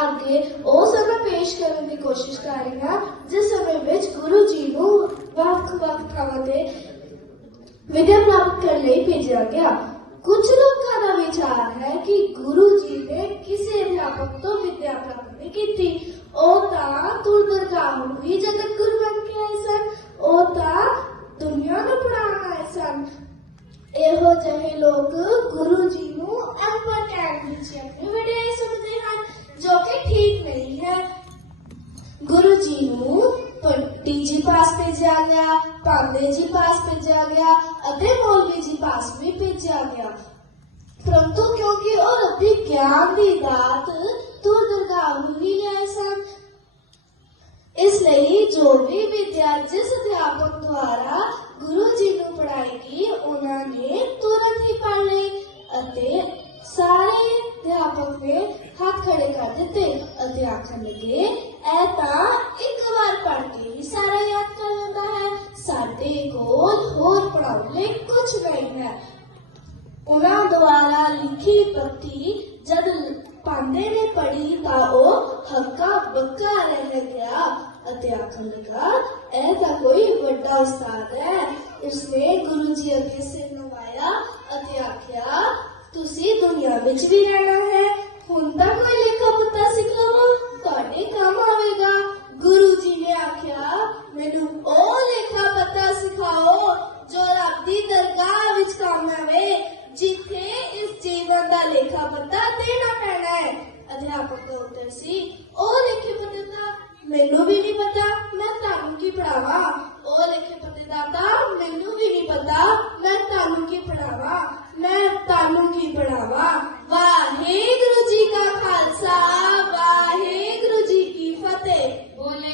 ਅੱਗੇ ਉਹ ਸਮਾਂ ਪੇਸ਼ ਕਰਨ ਦੀ ਕੋਸ਼ਿਸ਼ ਕਰ ਰਹੀ ਹਾਂ ਜਿਸ ਸਮੇਂ ਵਿੱਚ ਗੁਰੂ ਜੀ ਨੂੰ ਵੱਖ-ਵੱਖ ਥਾਵਾਂ ਤੇ ਵਿਦਿਆ ਪ੍ਰਾਪਤ ਕਰਨ ਲਈ ਭੇਜਿਆ ਗਿਆ ਕੁਝ ਲੋਕਾਂ ਦਾ ਵਿਚਾਰ ਹੈ ਕਿ ਗੁਰੂ ਜੀ ਨੇ ਕਿਸੇ ਅਧਿਆਪਕ ਤੋਂ ਵਿਦਿਆ ਪ੍ਰਾਪਤ ਨਹੀਂ ਕੀਤੀ ਉਹ ਤਾਂ ਤੁਰਦਰਗਾਹ ਨੂੰ ਹੀ ਜਗਤ ਗੁਰੂ ਬਣ ਕੇ ਆਏ ਸਨ ਉਹ ਤਾਂ ਦੁਨੀਆ ਨੂੰ ਪੜਾਉਣ ਆਏ ਸਨ ਇਹੋ ਜਿਹੇ ਲੋਕ ਗੁਰੂ ਜੀ ਨੂੰ ਠੀਕ ਨਹੀਂ ਹੈ ਗੁਰੂ ਜੀ ਨੂੰ ਪੱਟੀ ਜੀ ਪਾਸ ਭੇਜਿਆ ਗਿਆ ਪਾਂਡੇ ਜੀ ਪਾਸ ਭੇਜਿਆ ਗਿਆ ਅਤੇ ਮੌਲਵੀ ਜੀ ਪਾਸ ਵੀ ਭੇਜਿਆ ਗਿਆ ਪਰੰਤੂ ਕਿਉਂਕਿ ਉਹ ਰੱਬੀ ਗਿਆਨ ਦੀ ਦਾਤ ਦੂਰ ਦਰਗਾਹ ਨੂੰ ਹੀ ਲਿਆਏ ਸਨ ਇਸ ਲਈ ਜੋ ਵੀ ਅਧਿਆਪਕ ਨੇ ਹੱਥ ਖੜੇ ਕਰ ਦਿੱਤੇ ਅਤੇ ਆਖਣ ਲੱਗੇ ਇਹ ਤਾਂ ਇੱਕ ਵਾਰ ਪੜ ਕੇ ਹੀ ਸਾਰਾ ਯਾਦ ਕਰ ਲੈਂਦਾ ਹੈ ਸਾਡੇ ਕੋਲ ਹੋਰ ਪੜਾਉਣ ਲਈ ਕੁਝ ਨਹੀਂ ਹੈ ਉਹਨਾਂ ਦੁਆਰਾ ਲਿਖੀ ਪੱਤੀ ਜਦ ਪਾਂਡੇ ਨੇ ਪੜੀ ਤਾਂ ਉਹ ਹੱਕਾ ਬੱਕਾ ਰਹਿ ਗਿਆ ਅਤੇ ਆਖਣ ਲੱਗਾ ਇਹ ਤਾਂ ਕੋਈ ਵੱਡਾ ਉਸਤਾਦ ਹੈ ਉਸਨੇ ਗੁਰੂ ਜੀ ਅੱਗੇ ਸਿਰ ਨਵਾਇਆ ਅਤੇ ਆਖਿਆ ਤੁਸੀਂ ਦੁਨੀਆ ਵਿੱਚ ਵੀ ਰਹਿਣਾ ਹੈ ਕੀ ਪੜਾਵਾਂ ਉਹ ਲੇਖੇ ਪੱਤੇ ਦਾ ਤਾਂ ਮੈਨੂੰ ਵੀ ਨਹੀਂ ਪਤਾ ਮੈਂ ਤੁਹਾਨੂੰ ਕੀ ਪੜਾਵਾਂ